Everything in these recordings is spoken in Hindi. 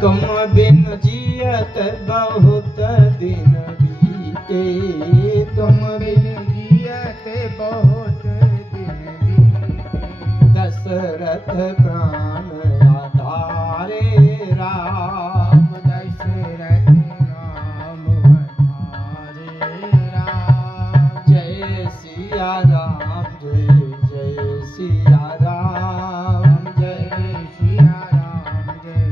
तुम बिन जियत बहुत दिन बीते, तुम बिन जियत बहुत दिन बीते। दशरथ प्राण आधारे राम, दशरथ राम आधारे राम। जय सिया राम, जय जय सिया राम, जय सिया राम, जय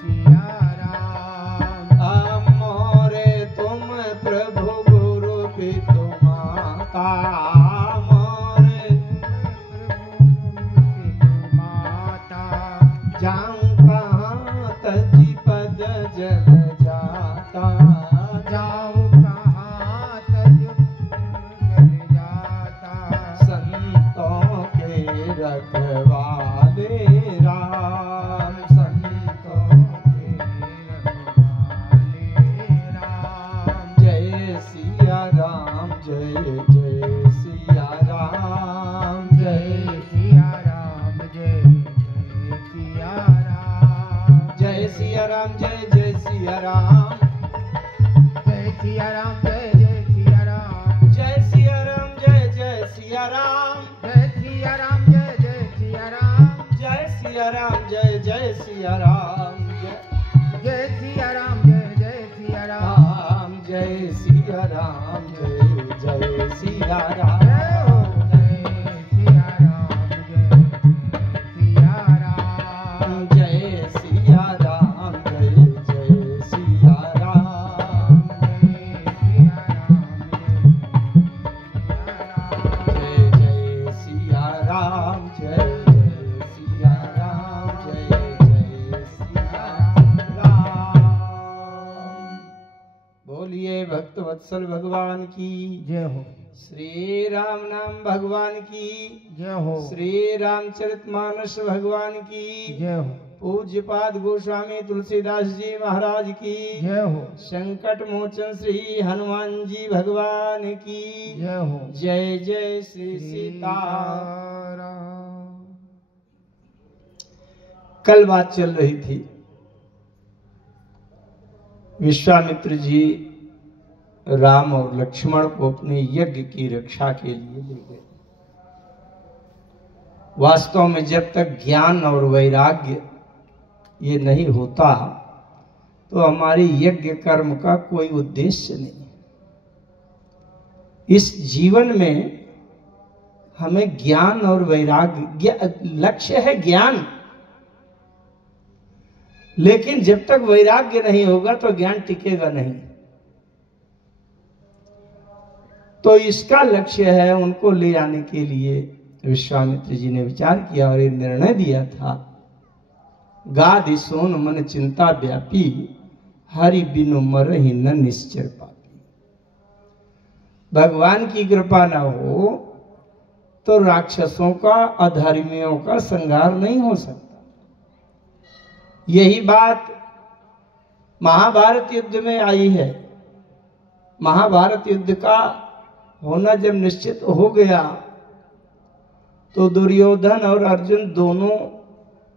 सिया राम। मोरे तुम प्रभु गुरु पितु माता, मोरे पितु माता। जाऊं कहाँ तजी पद जल जाता, जाऊं कहाँ तज जल जाता। संतों के रखवाले राम, संतों के रखवाले राम। जय सिया राम, जय जय सिया राम, जय सिया राम, जय सिया राम। जय सिया राम, जय जय सिया राम, जय सिया राम, जय सिया राम। जय सिया राम, जय जय सिया राम, जय सिया राम, जय सिया राम। जय सिया राम, जय जय सिया राम, जय सिया राम, जय सिया राम। जय सिया राम, जय जय सिया राम। जय हो जय सिया राम, जय सिया राम। जय सिया राम, जय जय सिया राम, जय सिया राम, जय जय सिया राम, जय जय सिया राम, जय जय सिया राम। बोलिए भक्त वत्सल भगवान की, जय हो, श्री राम नाम भगवान की, जय हो, श्री रामचरितमानस भगवान की, जय हो, पूज्यपाद गोस्वामी तुलसीदास जी महाराज की, जय हो, संकट मोचन श्री हनुमान जी भगवान की, जय हो। जय जय श्री सीता। राम। कल बात चल रही थी, विश्वामित्र जी राम और लक्ष्मण को अपने यज्ञ की रक्षा के लिए ले गए। वास्तव में जब तक ज्ञान और वैराग्य ये नहीं होता तो हमारे यज्ञ कर्म का कोई उद्देश्य नहीं। इस जीवन में हमें ज्ञान और वैराग्य, लक्ष्य है ज्ञान, लेकिन जब तक वैराग्य नहीं होगा तो ज्ञान टिकेगा नहीं। तो इसका लक्ष्य है, उनको ले जाने के लिए विश्वामित्र जी ने विचार किया और ये निर्णय दिया था, गादि सोन मन चिंता व्यापी, हरि बिनु मरहि न निश्चर पापी। भगवान की कृपा न हो तो राक्षसों का, अधर्मियों का संहार नहीं हो सकता। यही बात महाभारत युद्ध में आई है। महाभारत युद्ध का होना जब निश्चित हो गया तो दुर्योधन और अर्जुन दोनों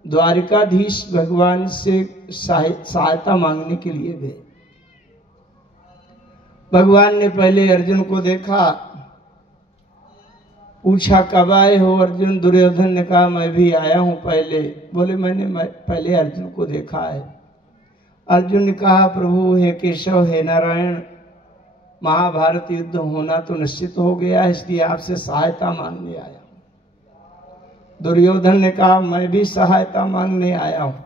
द्वारिकाधीश भगवान से सहायता मांगने के लिए गए। भगवान ने पहले अर्जुन को देखा, पूछा कब आए हो अर्जुन? दुर्योधन ने कहा मैं भी आया हूं पहले। बोले मैंने पहले अर्जुन को देखा है। अर्जुन ने कहा प्रभु हे केशव हे नारायण, महाभारत युद्ध होना तो निश्चित हो गया है, इसलिए आपसे सहायता मांगने आया। दुर्योधन ने कहा मैं भी सहायता मांगने आया हूं।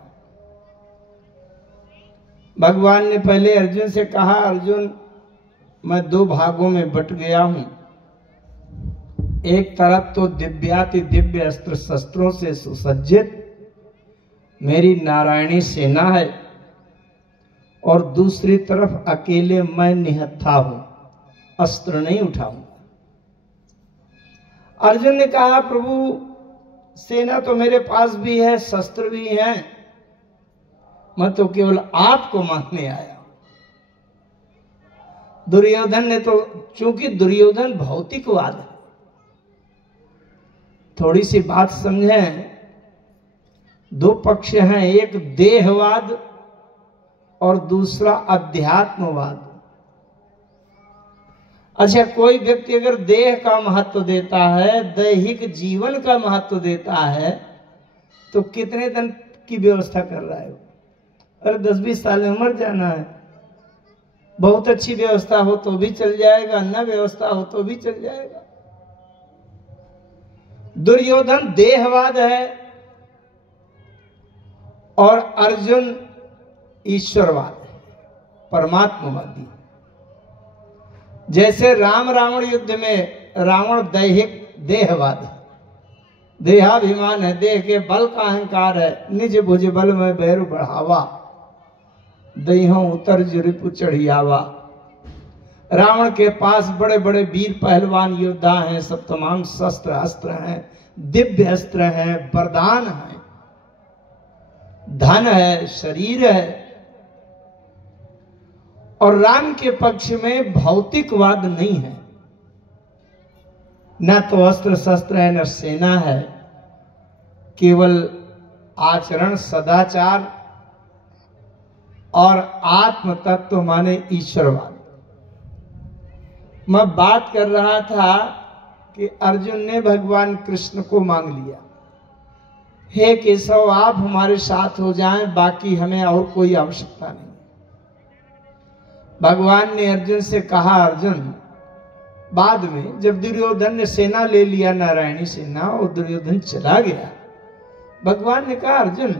भगवान ने पहले अर्जुन से कहा अर्जुन मैं दो भागों में बट गया हूं। एक तरफ तो दिव्याति दिव्य अस्त्र शस्त्रों से सुसज्जित मेरी नारायणी सेना है और दूसरी तरफ अकेले मैं निहत्था हूं, अस्त्र नहीं उठाऊंगा। अर्जुन ने कहा प्रभु सेना तो मेरे पास भी है, शस्त्र भी हैं, मैं तो केवल आपको मांगने आया। दुर्योधन ने तो, चूंकि दुर्योधन भौतिकवाद है, थोड़ी सी बात समझें, दो पक्ष हैं, एक देहवाद और दूसरा अध्यात्मवाद। अच्छा, कोई व्यक्ति अगर देह का महत्व देता है, दैहिक जीवन का महत्व देता है, तो कितने दिन की व्यवस्था कर रहा है? अरे 10-20 साल में मर जाना है। बहुत अच्छी व्यवस्था हो तो भी चल जाएगा, न व्यवस्था हो तो भी चल जाएगा। दुर्योधन देहवाद है और अर्जुन ईश्वरवाद है, परमात्मवादी। जैसे राम रावण युद्ध में रावण दैहिक देहवाद है, देहाभिमान है, देह के बल का अहंकार है, निज भुज बल में बैरु बढ़ावा, दहियों उतर जुरिपु चढ़ियावा। रावण के पास बड़े बड़े वीर पहलवान योद्धा हैं, सब तमाम शस्त्र अस्त्र हैं, दिव्य अस्त्र हैं, वरदान हैं, धन है, शरीर है। और राम के पक्ष में भौतिकवाद नहीं है, न तो अस्त्र शस्त्र है, न सेना है, केवल आचरण, सदाचार और आत्म तत्व माने ईश्वरवाद। मैं बात कर रहा था कि अर्जुन ने भगवान कृष्ण को मांग लिया, हे केशव आप हमारे साथ हो जाएं, बाकी हमें और कोई आवश्यकता नहीं। भगवान ने अर्जुन से कहा, अर्जुन बाद में जब दुर्योधन ने सेना ले लिया, नारायणी सेना, और दुर्योधन चला गया, भगवान ने कहा, अर्जुन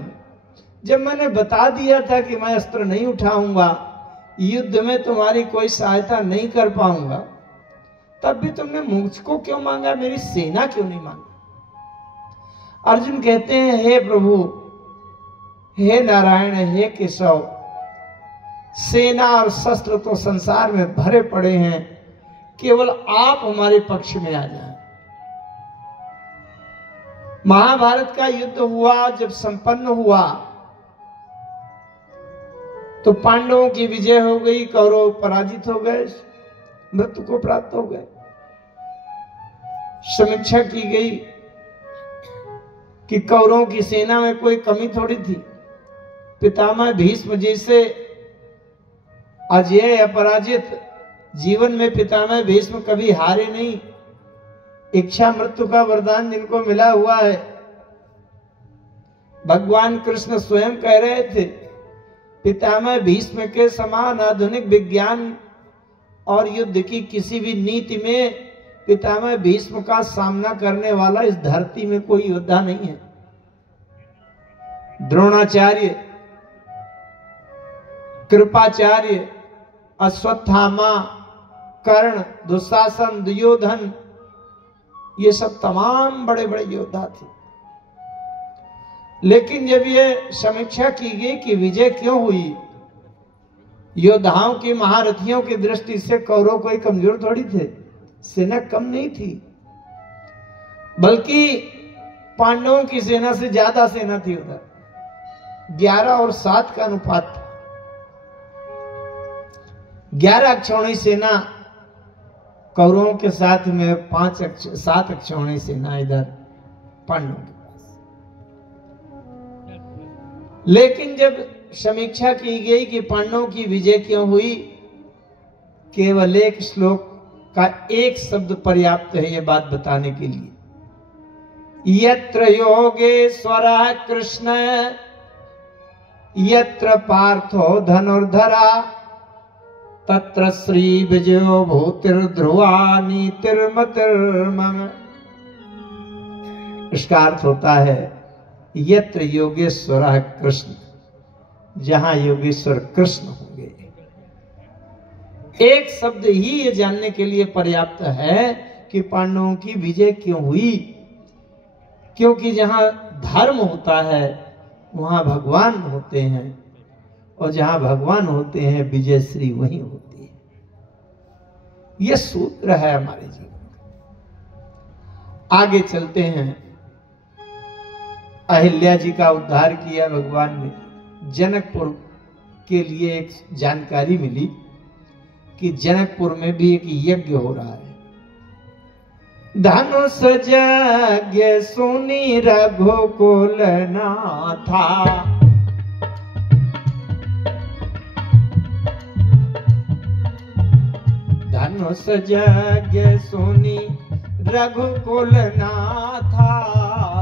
जब मैंने बता दिया था कि मैं अस्त्र नहीं उठाऊंगा, युद्ध में तुम्हारी कोई सहायता नहीं कर पाऊंगा, तब भी तुमने मुझको क्यों मांगा, मेरी सेना क्यों नहीं मांगा? अर्जुन कहते हैं, हे प्रभु, हे नारायण, हे केशव, सेना और शस्त्र तो संसार में भरे पड़े हैं, केवल आप हमारे पक्ष में आ जाएं। महाभारत का युद्ध हुआ, जब संपन्न हुआ तो पांडवों की विजय हो गई, कौरव पराजित हो गए, मृत्यु को प्राप्त हो गए। समीक्षा की गई कि कौरवों की सेना में कोई कमी थोड़ी थी। पितामह भीष्म जैसे अजय अपराजित, जीवन में पितामह भीष्म कभी हारे नहीं, इच्छा मृत्यु का वरदान जिनको मिला हुआ है। भगवान कृष्ण स्वयं कह रहे थे, पितामह भीष्म के समान आधुनिक विज्ञान और युद्ध की किसी भी नीति में पितामह भीष्म का सामना करने वाला इस धरती में कोई योद्धा नहीं है। द्रोणाचार्य, कृपाचार्य, अश्वत्थामा, कर्ण, दुशासन, दुर्योधन, ये सब तमाम बड़े बड़े योद्धा थे। लेकिन जब ये समीक्षा की गई कि विजय क्यों हुई, योद्धाओं की, महारथियों की दृष्टि से कौरव कोई कमजोर थोड़ी थे, सेना कम नहीं थी, बल्कि पांडवों की सेना से ज्यादा सेना थी। उधर 11 और 7 का अनुपात था। 11 अक्षौणी सेना कौरवों के साथ में 7 अक्षौणी सेना इधर पांडवों के पास। लेकिन जब समीक्षा की गई कि पांडवों की विजय क्यों हुई, केवल एक श्लोक का एक शब्द पर्याप्त है ये बात बताने के लिए। यत्र योगेश्वरः कृष्ण यत्र पार्थो धनुर्धरा तत्र श्री विजयो भूतिर्ध्रुवा नीतिर्मतिर्मम। इसका अर्थ होता है यत्र योगेश्वरः कृष्ण, जहां योगेश्वर कृष्ण होंगे। एक शब्द ही ये जानने के लिए पर्याप्त है कि पांडवों की विजय क्यों हुई, क्योंकि जहां धर्म होता है वहां भगवान होते हैं, और जहां भगवान होते हैं विजय श्री वहीं होती है। यह सूत्र है हमारे जीवन का। आगे चलते हैं। अहिल्या जी का उद्धार किया भगवान ने। जनकपुर के लिए एक जानकारी मिली कि जनकपुर में भी एक यज्ञ हो रहा है। धनुष यज्ञ सुनी रघुकुल नाथा, धनुष यज्ञ सुनी रघुकुल नाथा,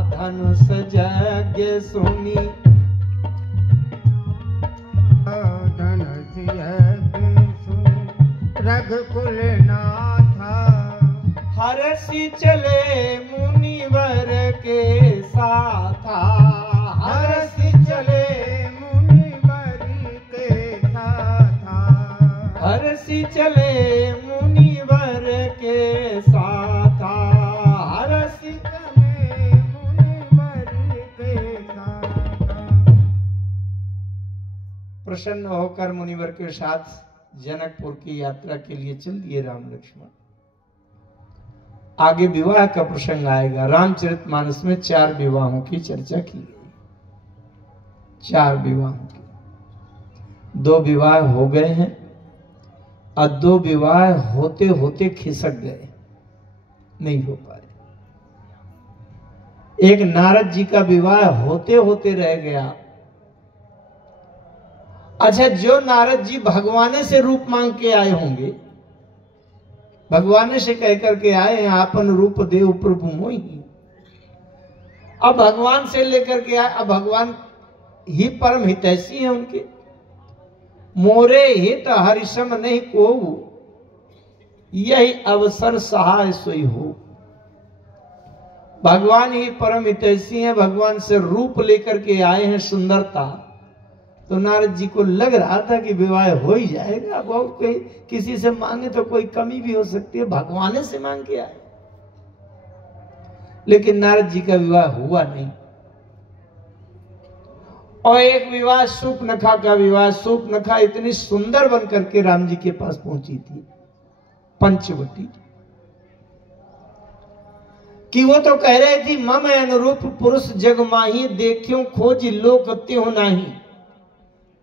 धनुष यज्ञ सुनी धनुष यज्ञ सुनी रघुकुल नाथा, हरषि चले मुनिवर के साथा, हरषि चले मुनिवर के साथा, हरषि चले मुनिवर के साथा, हरषि चले मुनिवर के साथा। प्रसन्न होकर मुनिवर के साथ जनकपुर की यात्रा के लिए चल दिए राम लक्ष्मण। आगे विवाह का प्रसंग आएगा। रामचरितमानस में 4 विवाहों की चर्चा की गई, 4 विवाहों की। 2 विवाह हो गए हैं और 2 विवाह होते होते खिसक गए, नहीं हो पाए। एक नारद जी का विवाह होते होते रह गया। अच्छा, जो नारद जी भगवान से रूप मांग के आए होंगे, भगवान से कह करके आए हैं आपन रूप देव प्रभु मोहि, अब भगवान से लेकर के आए, अब भगवान ही परम हितैषी हैं उनके। मोरे हित हरिशम नहीं को, यही अवसर सहाय सोई हो। भगवान ही परम हितैषी हैं, भगवान से रूप लेकर के आए हैं, सुंदरता। तो नारद जी को लग रहा था कि विवाह हो ही जाएगा, बहुत कोई किसी से मांगे तो कोई कमी भी हो सकती है, भगवान से मांग के आए। लेकिन नारद जी का विवाह हुआ नहीं। और एक विवाह शूर्पणखा का विवाह। शूर्पणखा इतनी सुंदर बन करके राम जी के पास पहुंची थी, पंचवटी, कि वो तो कह रहे थी मम अनुरूप पुरुष जग माही, देखियो खोज लोक त्यों नाही।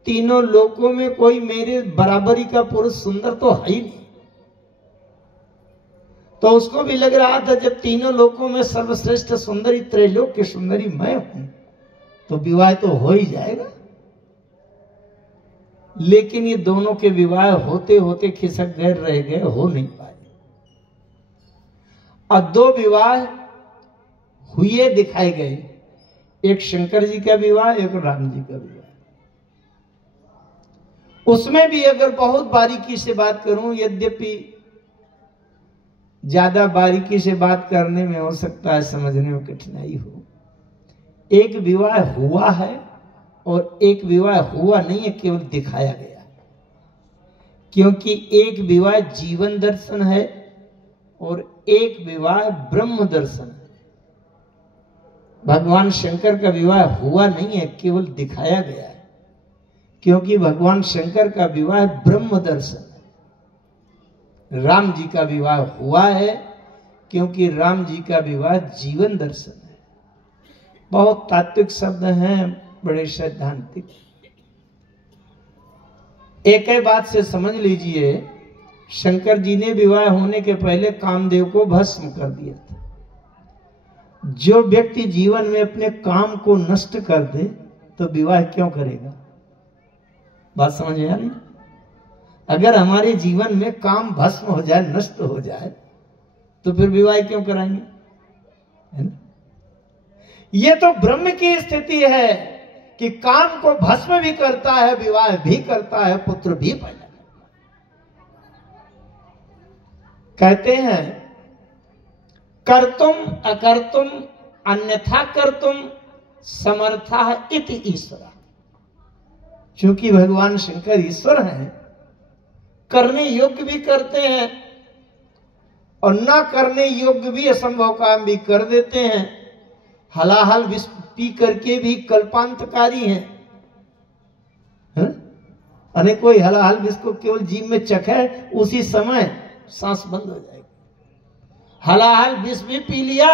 तीनों लोकों में कोई मेरे बराबरी का पुरुष सुंदर तो है ही नहीं। तो उसको भी लग रहा था जब तीनों लोकों में सर्वश्रेष्ठ सुंदरी, त्रैलोक की सुंदरी मैं हूं, तो विवाह तो हो ही जाएगा। लेकिन ये दोनों के विवाह होते होते खिसक गए, रह गए, हो नहीं पाए। और 2 विवाह हुए दिखाए गए, एक शंकर जी का विवाह, एक राम जी का विवाह। उसमें भी अगर बहुत बारीकी से बात करूं, यद्यपि ज्यादा बारीकी से बात करने में हो सकता है समझने में कठिनाई हो, एक विवाह हुआ है और एक विवाह हुआ नहीं है, केवल दिखाया गया। क्योंकि एक विवाह जीवन दर्शन है और एक विवाह ब्रह्म दर्शन है। भगवान शंकर का विवाह हुआ नहीं है, केवल दिखाया गया है। क्योंकि भगवान शंकर का विवाह ब्रह्म दर्शन है। राम जी का विवाह हुआ है क्योंकि राम जी का विवाह जीवन दर्शन है। बहुत तात्विक शब्द हैं, बड़े सैद्धांतिक। एक ही बात से समझ लीजिए, शंकर जी ने विवाह होने के पहले कामदेव को भस्म कर दिया था। जो व्यक्ति जीवन में अपने काम को नष्ट कर दे तो विवाह क्यों करेगा? बात समझ में आ रही? अगर हमारे जीवन में काम भस्म हो जाए, नष्ट हो जाए, तो फिर विवाह क्यों कराएंगे? है ना? ये तो ब्रह्म की स्थिति है कि काम को भस्म भी करता है, विवाह भी करता है, पुत्र भी पैदा करता है। कहते हैं कर्तुम अकर्तुम अन्यथा कर्तुम समर्था इति ईश्वर। क्योंकि भगवान शंकर ईश्वर हैं, करने योग्य भी करते हैं और ना करने योग्य भी, असंभव काम भी कर देते हैं। हलाहल विष पी करके भी कल्पांतकारी हैं। अने कोई हलाहल विष को केवल जीभ में चखे, उसी समय सांस बंद हो जाएगी। हलाहल विष भी पी लिया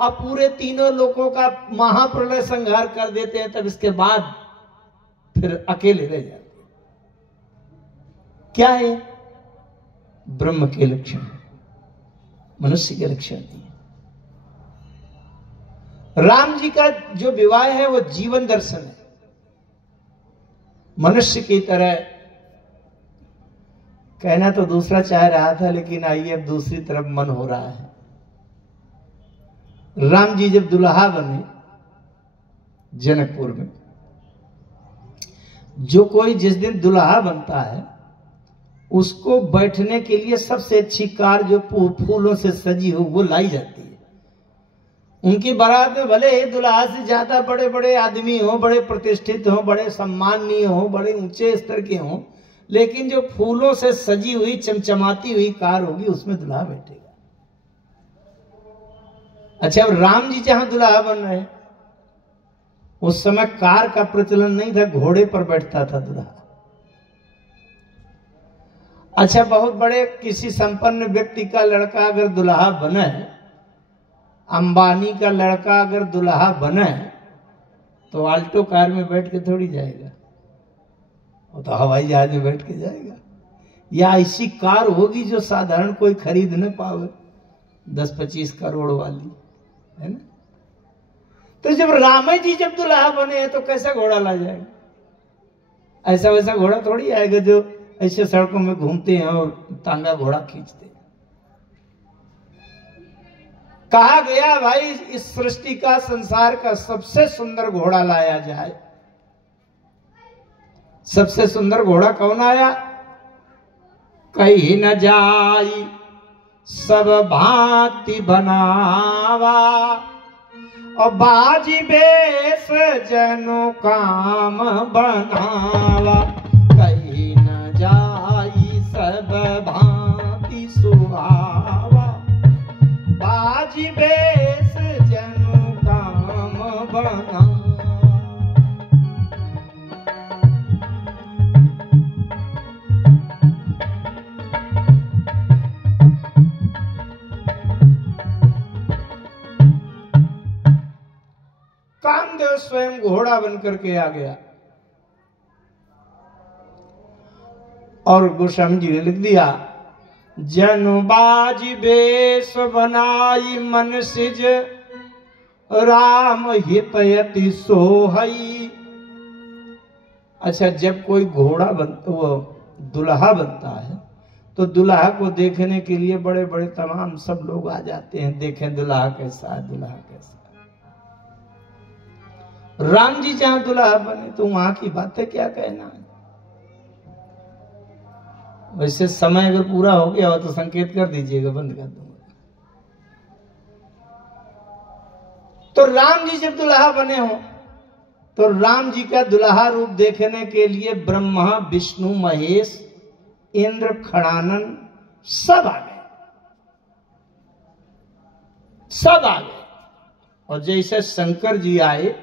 और पूरे तीनों लोगों का महाप्रलय संहार कर देते हैं, तब इसके बाद फिर अकेले रह जाते। क्या है? ब्रह्म के लक्षण, मनुष्य के लक्षण नहीं। राम जी का जो विवाह है वो जीवन दर्शन है। मनुष्य की तरह कहना तो दूसरा चाह रहा था, लेकिन आइए अब दूसरी तरफ मन हो रहा है। राम जी जब दुल्हा बने जनकपुर में, जो कोई जिस दिन दुल्हा बनता है उसको बैठने के लिए सबसे अच्छी कार जो फूलों से सजी हो वो लाई जाती है। उनकी बारात में भले ही दुल्हा से ज्यादा बड़े बड़े आदमी हो, बड़े प्रतिष्ठित हो, बड़े सम्माननीय हो, बड़े ऊंचे स्तर के हो, लेकिन जो फूलों से सजी हुई चमचमाती हुई कार होगी उसमें दुल्हा बैठेगा। अच्छा, अब राम जी जहां दुल्हा बन रहे, उस समय कार का प्रचलन नहीं था, घोड़े पर बैठता था दुल्हा। अच्छा, बहुत बड़े किसी संपन्न व्यक्ति का लड़का अगर दुल्हा बने, अंबानी का लड़का अगर दुल्हा बने, तो आल्टो कार में बैठ के थोड़ी जाएगा, वो तो हवाई जहाज में बैठ के जाएगा। या ऐसी कार होगी जो साधारण कोई खरीद न पावे, 10-25 करोड़ वाली, है ना। तो जब राम जी जब दुल्हा बने तो कैसा घोड़ा ला जाएगा? ऐसा वैसा घोड़ा थोड़ी आएगा जो ऐसे सड़कों में घूमते हैं और तांगा घोड़ा खींचते हैं। कहा गया भाई इस सृष्टि का, संसार का सबसे सुंदर घोड़ा लाया जाए। सबसे सुंदर घोड़ा कौन आया? कहीं न जाई सब भांति बनावा, और बाजी बेस जनु काम बनावा। कहीं न जाई सब भांति सुहावा, बाजी बेस जनु काम बनावा। कामदेव स्वयं घोड़ा बनकर के आ गया और गोस्वामी जी ने लिख दिया, जनु बाजी बेश बनाई मन सिज, राम हितयति सोहई। अच्छा, जब कोई घोड़ा बनता, वो दुल्हा बनता है, तो दुल्हा को देखने के लिए बड़े बड़े तमाम सब लोग आ जाते हैं, देखें दुल्हा कैसा है, दुल्हा कैसा है। राम जी जहां दुल्हा बने तो वहां की बातें क्या कहना है। वैसे समय अगर पूरा हो गया हो तो संकेत कर दीजिएगा, बंद कर दूंगा। तो राम जी जब दुल्हा बने हो तो राम जी का दुल्हा रूप देखने के लिए ब्रह्मा, विष्णु, महेश, इंद्र, खड़ानन सब आ गए, सब आ गए। और जैसे शंकर जी आए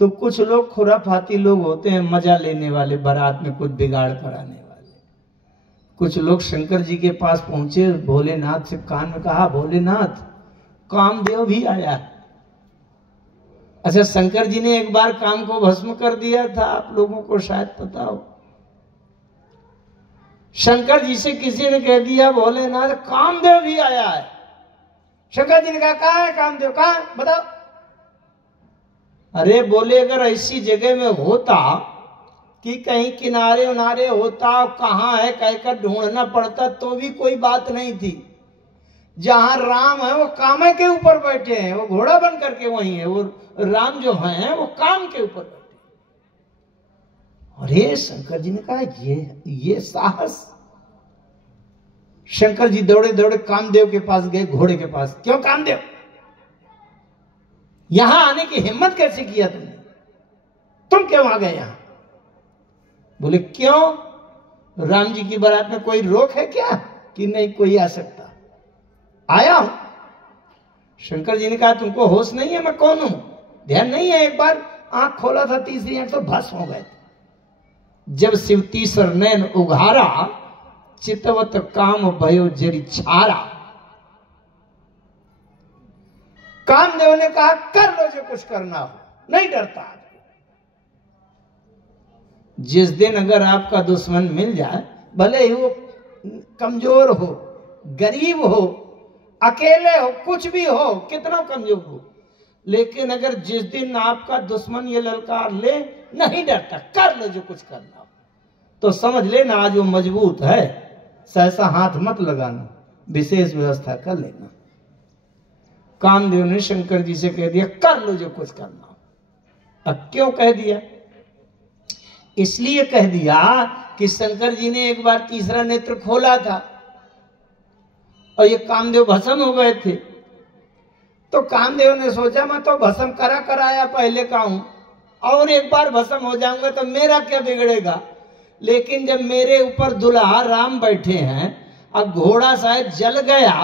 तो कुछ लोग खुराफाती लोग होते हैं, मजा लेने वाले, बारात में कुछ बिगाड़ कराने वाले। कुछ लोग शंकर जी के पास पहुंचे, भोलेनाथ से कान में कहा, भोलेनाथ कामदेव भी आया। अच्छा, शंकर जी ने एक बार काम को भस्म कर दिया था, आप लोगों को शायद पता हो। शंकर जी से किसी ने कह दिया, भोलेनाथ कामदेव भी आया है। शंकर जी ने कहा, कहां है कामदेव, कहां है बताओ। अरे बोले, अगर ऐसी जगह में होता कि कहीं किनारे उनारे होता, कहां है कहकर ढूंढना पड़ता तो भी कोई बात नहीं थी। जहां राम है वो कामे के ऊपर बैठे हैं, वो घोड़ा बन करके वहीं है, वो राम जो हैं वो काम के ऊपर बैठे। अरे शंकर जी ने कहा, ये साहस। शंकर जी दौड़े दौड़े कामदेव के पास गए, घोड़े के पास। क्यों कामदेव, यहां आने की हिम्मत कैसे किया तुमने, तुम क्यों आ गए यहां? बोले, क्यों राम जी की बारात में कोई रोक है क्या कि नहीं कोई आ सकता? आया हूं। शंकर जी ने कहा, तुमको होश नहीं है मैं कौन हूं, ध्यान नहीं है? एक बार आंख खोला था, तीसरी आंख तो भस्म हो गए। जब शिव तीसर नैन उघारा, चितवत काम भयो जरी छारा। कामदेव ने कहा, कर लो जो कुछ करना हो, नहीं डरता। जिस दिन अगर आपका दुश्मन मिल जाए, भले ही वो कमजोर हो, गरीब हो, अकेले हो, कुछ भी हो, कितना कमजोर हो, लेकिन अगर जिस दिन आपका दुश्मन ये ललकार ले, नहीं डरता, कर लो जो कुछ करना हो, तो समझ लेना आज वो मजबूत है, सहसा हाथ मत लगाना, विशेष व्यवस्था कर लेना। कामदेव ने शंकर जी से कह दिया कर लो जो कुछ करना हो। अब क्यों कह दिया? इसलिए कह दिया कि शंकर जी ने एक बार तीसरा नेत्र खोला था और ये कामदेव भस्म हो गए थे, तो कामदेव ने सोचा मैं तो भस्म कराया पहले का हूं, और एक बार भस्म हो जाऊंगा तो मेरा क्या बिगड़ेगा। लेकिन जब मेरे ऊपर दुल्हा राम बैठे हैं और घोड़ा शायद जल गया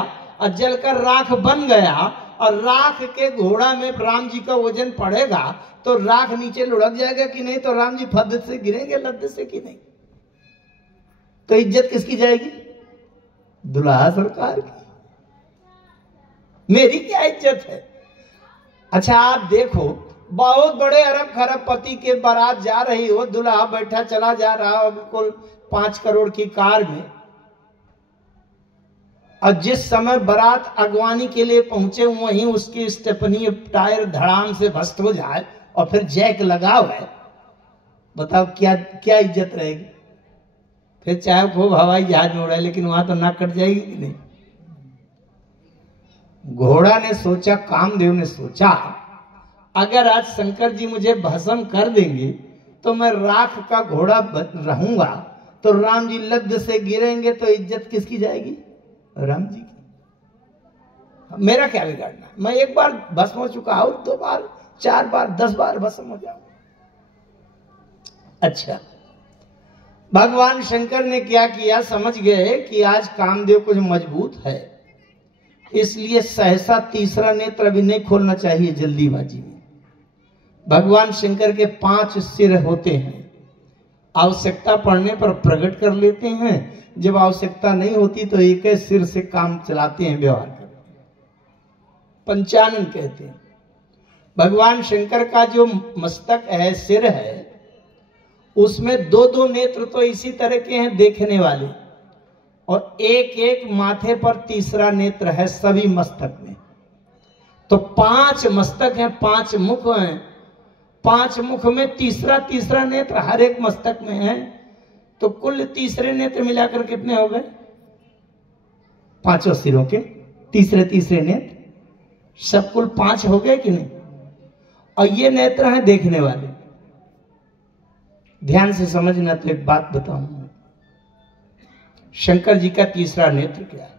और जलकर राख बन गया और राख के घोड़ा में राम जी का वजन पड़ेगा तो राख नीचे लुढ़क जाएगा कि नहीं, तो राम जी फद से गिरेंगे लद्दे से कि नहीं, तो इज्जत किसकी जाएगी? दुल्हा सरकार की। मेरी क्या इज्जत है? अच्छा आप देखो, बहुत बड़े अरब खरबपति के बारात जा रही हो, दुल्हा बैठा चला जा रहा हो बिल्कुल 5 करोड़ की कार में, और जिस समय बारात अगवानी के लिए पहुंचे वहीं उसकी स्टेपनी टायर धड़ाम से भस्त हो जाए और फिर जैक लगा हुआ है, बताओ क्या क्या इज्जत रहेगी? फिर चाहे खूब हवाई जहाज में उड़ाए, लेकिन वहां तो नाक कट जाएगी कि नहीं। घोड़ा ने सोचा, कामदेव ने सोचा, अगर आज शंकर जी मुझे भस्म कर देंगे तो मैं राख का घोड़ा रहूंगा, तो राम जी लद्द से गिरेंगे तो इज्जत किसकी जाएगी? राम जी की। मेरा क्या बिगाड़ना? मैं एक बार भस्म हो चुका हूं, 2 बार 4 बार 10 बार भस्म हो जाऊंगा। अच्छा, भगवान शंकर ने क्या किया, समझ गए कि आज कामदेव कुछ मजबूत है, इसलिए सहसा तीसरा नेत्र अभी नहीं खोलना चाहिए जल्दीबाजी में। भगवान शंकर के 5 सिर होते हैं, आवश्यकता पड़ने पर प्रकट कर लेते हैं, जब आवश्यकता नहीं होती तो एक ही सिर से काम चलाते हैं, व्यवहार करते हैं, पंचानन कहते हैं। भगवान शंकर का जो मस्तक है, सिर है, उसमें 2-2 नेत्र तो इसी तरह के हैं देखने वाले, और एक माथे पर तीसरा नेत्र है सभी मस्तक में। तो 5 मस्तक हैं, 5 मुख हैं, 5 मुख में तीसरा नेत्र हर एक मस्तक में है, तो कुल तीसरे नेत्र मिलाकर कितने हो गए? 5 सिरों के तीसरे नेत्र सब कुल 5 हो गए कि नहीं? और ये नेत्र हैं देखने वाले। ध्यान से समझना, तो एक बात बताऊंगा, शंकर जी का तीसरा नेत्र क्या है?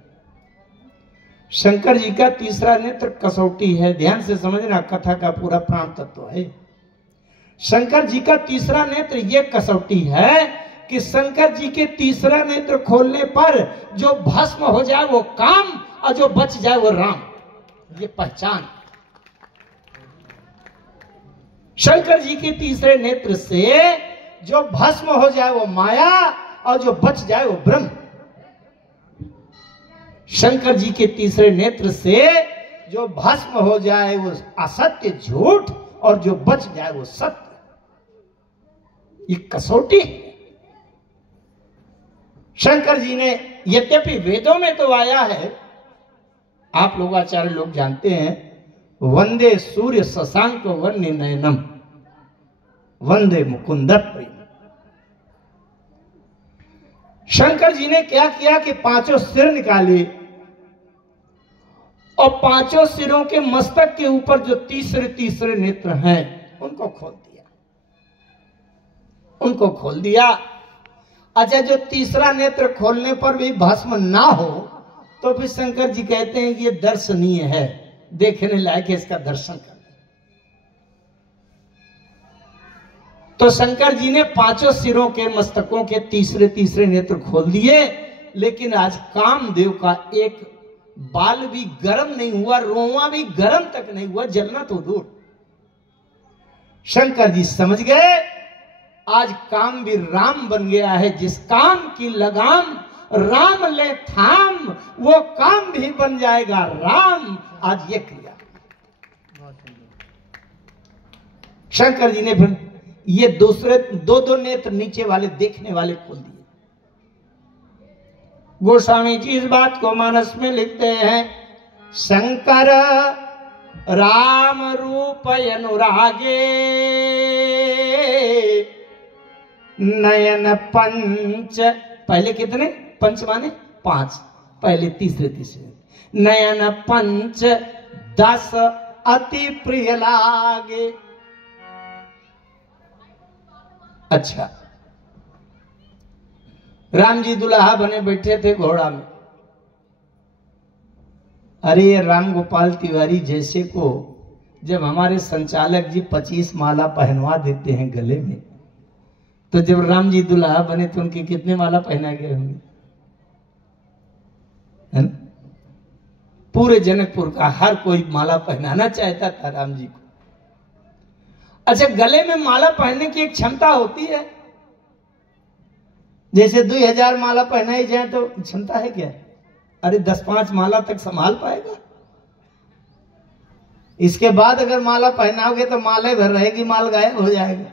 शंकर जी का तीसरा नेत्र कसौटी है। ध्यान से समझना, कथा का पूरा प्राण तत्व है। शंकर जी का तीसरा नेत्र ये कसौटी है कि शंकर जी के तीसरा नेत्र खोलने पर जो भस्म हो जाए वो काम, और जो बच जाए वो राम। ये पहचान शंकर जी के तीसरे नेत्र से जो भस्म हो जाए वो माया, और जो बच जाए वो ब्रह्म। शंकर जी के तीसरे नेत्र से जो भस्म हो जाए वो असत्य झूठ, और जो बच जाए वो सत्य। ये कसौटी है। शंकर जी ने, यद्यपि वेदों में तो आया है, आप लोग आचार्य लोग जानते हैं, वंदे सूर्य शशांक वन्य नयनम वंदे मुकुंद प्रेम। शंकर जी ने क्या किया कि 5 सिर निकाले, और 5 सिरों के मस्तक के ऊपर जो तीसरे नेत्र हैं उनको खोल दिया। अच्छा, जो तीसरा नेत्र खोलने पर भी भस्म ना हो तो फिर शंकर जी कहते हैं कि ये दर्शनीय है, देखने लायक है, इसका दर्शन कर। तो शंकर जी ने 5 सिरों के मस्तकों के तीसरे नेत्र खोल दिए, लेकिन आज कामदेव का एक बाल भी गर्म नहीं हुआ, रोवा भी गर्म तक नहीं हुआ, जलना तो दूर। शंकर जी समझ गए आज काम भी राम बन गया है, जिस काम की लगाम राम ले थाम, वो काम भी बन जाएगा राम। आज ये क्रिया शंकर जी ने फिर ये दूसरे 2-2 नेत्र नीचे वाले देखने वाले खोल दिए। गोस्वामी जी इस बात को मानस में लिखते हैं, शंकर राम रूप अनुरागे नयन पंच, पहले कितने पंच माने 5, पहले तीसरे नयन पंच 10 अति प्रिय लागे। अच्छा, राम जी दुल्हा बने बैठे थे घोड़ा में। अरे ये राम गोपाल तिवारी जैसे को जब हमारे संचालक जी 25 माला पहनवा देते हैं गले में, तो जब राम जी दुल्हा बने तो उनकी कितने माला पहना गए होंगे, है ना? पूरे जनकपुर का हर कोई माला पहनाना चाहता था राम जी को। अच्छा, गले में माला पहनने की एक क्षमता होती है। जैसे 2000 माला पहनाई जाए तो क्षमता है क्या? अरे 10-5 माला तक संभाल पाएगा। इसके बाद अगर माला पहनाओगे तो माले भर रहेगी, माल गायब हो जाएगा।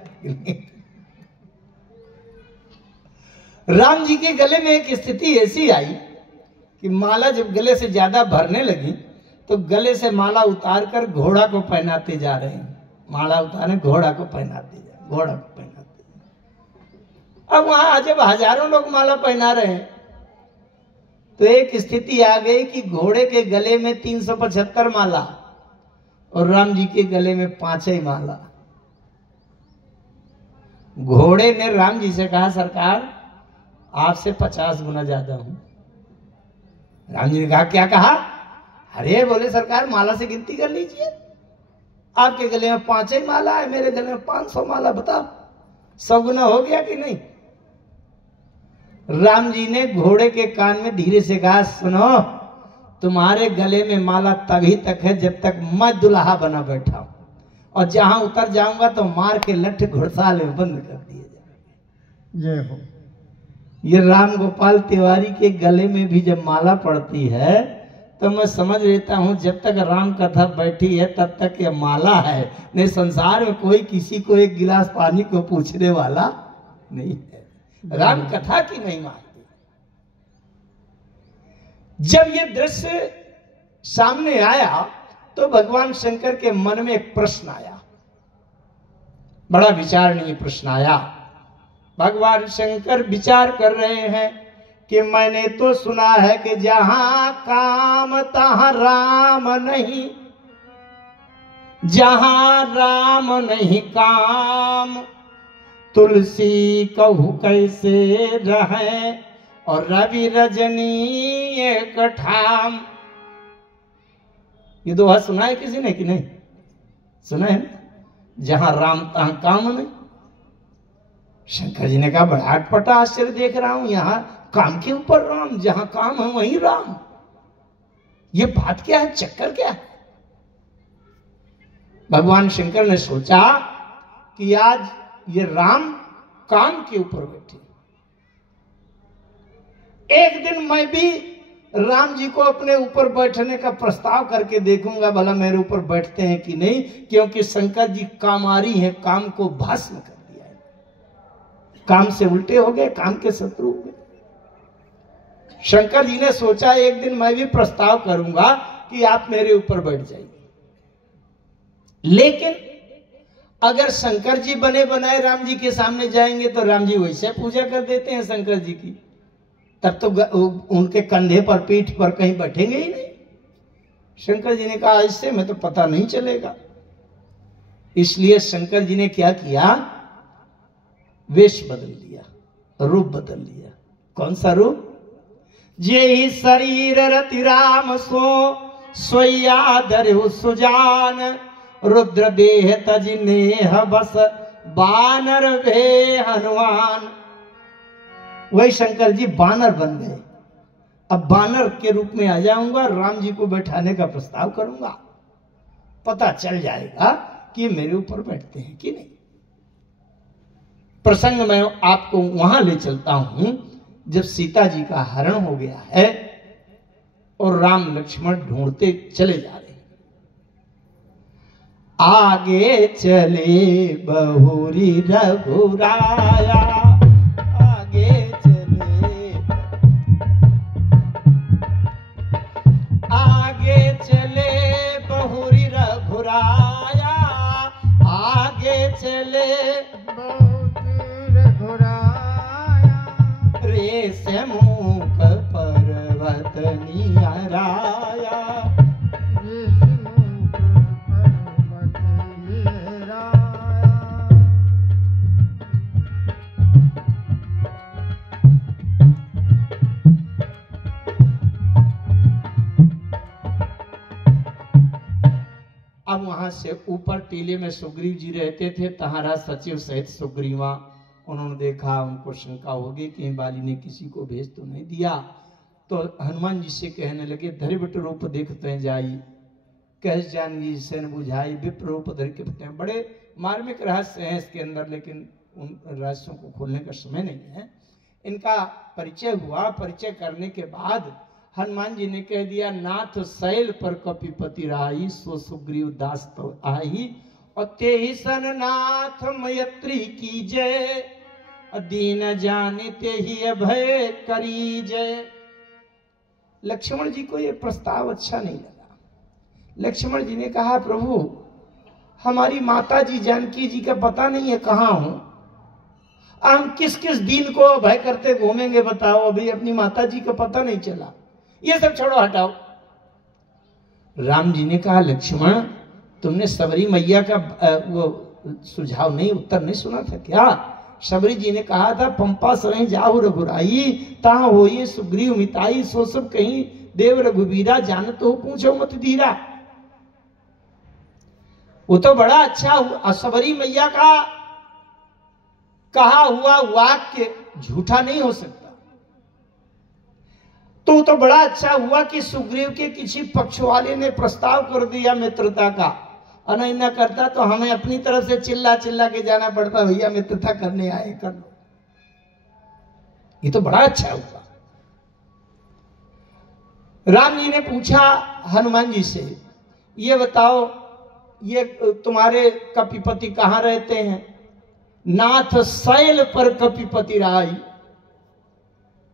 राम जी के गले में एक स्थिति ऐसी आई कि माला जब गले से ज्यादा भरने लगी तो गले से माला उतारकर घोड़ा को पहनाते जा रहे हैं। माला उतारे घोड़ा को पहनाते जा, घोड़ा को पहनाते जा। अब वहां जब हजारों लोग माला पहना रहे हैं तो एक स्थिति आ गई कि घोड़े के गले में 375 माला और राम जी के गले में 5 ही माला। घोड़े ने राम जी से कहा, सरकार आपसे 50 गुना ज्यादा हूं। राम जी ने कहा, क्या कहा? अरे बोले, सरकार माला से गिनती कर लीजिए, आपके गले में 5 ही माला है, मेरे गले में 500 माला, बताओ 100 गुना हो गया कि नहीं? राम जी ने घोड़े के कान में धीरे से कहा, सुनो, तुम्हारे गले में माला तभी तक है जब तक मैं दुल्हा बना बैठा हूं, और जहां उतर जाऊंगा तो मार के लठ घुड़साल में बंद कर दिए जाएंगे। जय हो। ये राम गोपाल तिवारी के गले में भी जब माला पड़ती है तो मैं समझ लेता हूं जब तक राम कथा बैठी है तब तक ये माला है, नहीं संसार में कोई किसी को एक गिलास पानी को पूछने वाला नहीं है। राम कथा की महिमा है। जब ये दृश्य सामने आया तो भगवान शंकर के मन में एक प्रश्न आया, बड़ा विचारणीय प्रश्न आया। भगवान शंकर विचार कर रहे हैं कि मैंने तो सुना है कि जहां काम तहां राम नहीं, जहां राम नहीं काम, तुलसी कहू कैसे रहे और रवि रजनी एक ठाम। ये दोहा सुना है किसी ने कि नहीं सुना है? जहां राम तहां काम नहीं। शंकर जी ने कहा, बड़ा अटपटा आश्चर्य देख रहा हूं, यहां काम के ऊपर राम, जहां काम है वहीं राम, ये बात क्या है, चक्कर क्या है? भगवान शंकर ने सोचा कि आज ये राम काम के ऊपर बैठे, एक दिन मैं भी राम जी को अपने ऊपर बैठने का प्रस्ताव करके देखूंगा, भला मेरे ऊपर बैठते हैं कि नहीं, क्योंकि शंकर जी कामारी हैं, काम को भस्म कर दिया है, काम से उल्टे हो गए, काम के शत्रु हो गए। शंकर जी ने सोचा एक दिन मैं भी प्रस्ताव करूंगा कि आप मेरे ऊपर बैठ जाइए। लेकिन अगर शंकर जी बने बनाए राम जी के सामने जाएंगे तो राम जी वैसे पूजा कर देते हैं शंकर जी की, तब तो उनके कंधे पर पीठ पर कहीं बैठेंगे ही नहीं। शंकर जी ने कहा, इससे में तो पता नहीं चलेगा। इसलिए शंकर जी ने क्या किया, वेश बदल लिया, रूप बदल लिया। कौन सा रूप? जे ही शरीर रति राम सो सोया धरहु सुजान, रुद्र देह तज नेह बस बानर भे हनुमान। वही शंकर जी बानर बन गए। अब बानर के रूप में आ जाऊंगा, राम जी को बैठाने का प्रस्ताव करूंगा, पता चल जाएगा कि मेरे ऊपर बैठते हैं कि नहीं। प्रसंग में आपको वहां ले चलता हूं जब सीता जी का हरण हो गया है और राम लक्ष्मण ढूंढते चले जा रहे हैं। आगे चले बहुरी रघुराया, आगे चले बहुरी रघुराया, से मूक पर्वत निहराया। अब वहां से ऊपर टीले में सुग्रीव जी रहते थे। तहारा सचिव सहित सुग्रीवा, उन्होंने देखा, उनको शंका होगी कि बाली ने किसी को भेज तो नहीं दिया, तो हनुमान जी से कहने लगे धरिबट रूप देखते जाई, कैसे जानगी से न बुझाई, विप्र रूप धर के बताए। बड़े मार्मिक रहस्य हैं इसके अंदर, लेकिन उन रहस्यों को खोलने का समय नहीं है। इनका परिचय हुआ। परिचय करने के बाद हनुमान जी ने कह दिया, नाथ शैल पर कपिपति राई, सो सुग्रीव दास तो आई, और तेहि सन नाथ मैत्री की जय, दीन जाने तेहि अभय करी जय। लक्ष्मण जी को यह प्रस्ताव अच्छा नहीं लगा। लक्ष्मण जी ने कहा, प्रभु हमारी माता जी जानकी जी का पता नहीं है कहाँ हूं, हम किस किस दीन को अभय करते घूमेंगे बताओ, अभी अपनी माता जी का पता नहीं चला, ये सब छोड़ो हटाओ। राम जी ने कहा, लक्ष्मण तुमने सबरी मैया का वो सुझाव नहीं, उत्तर नहीं सुना था क्या? सबरी जी ने कहा था, पंपा सरहि जाहु रघुराई, ताहु होई सुग्रीव मिताई, सो सब कहीं देव रघुवीरा, जानत हो पूछो मत धीरा। वो तो बड़ा अच्छा हुआ, सबरी मैया का कहा हुआ वाक्य झूठा नहीं हो सकता। तो बड़ा अच्छा हुआ कि सुग्रीव के किसी पक्ष वाले ने प्रस्ताव कर दिया मित्रता का, और नहीं न करता तो हमें अपनी तरफ से चिल्ला चिल्ला के जाना पड़ता, भैया मित्रता करने आए कर लो। ये तो बड़ा अच्छा हुआ। राम जी ने पूछा हनुमान जी से, ये बताओ ये तुम्हारे कपिपति कहां रहते हैं? नाथ शैल पर कपिपति राई,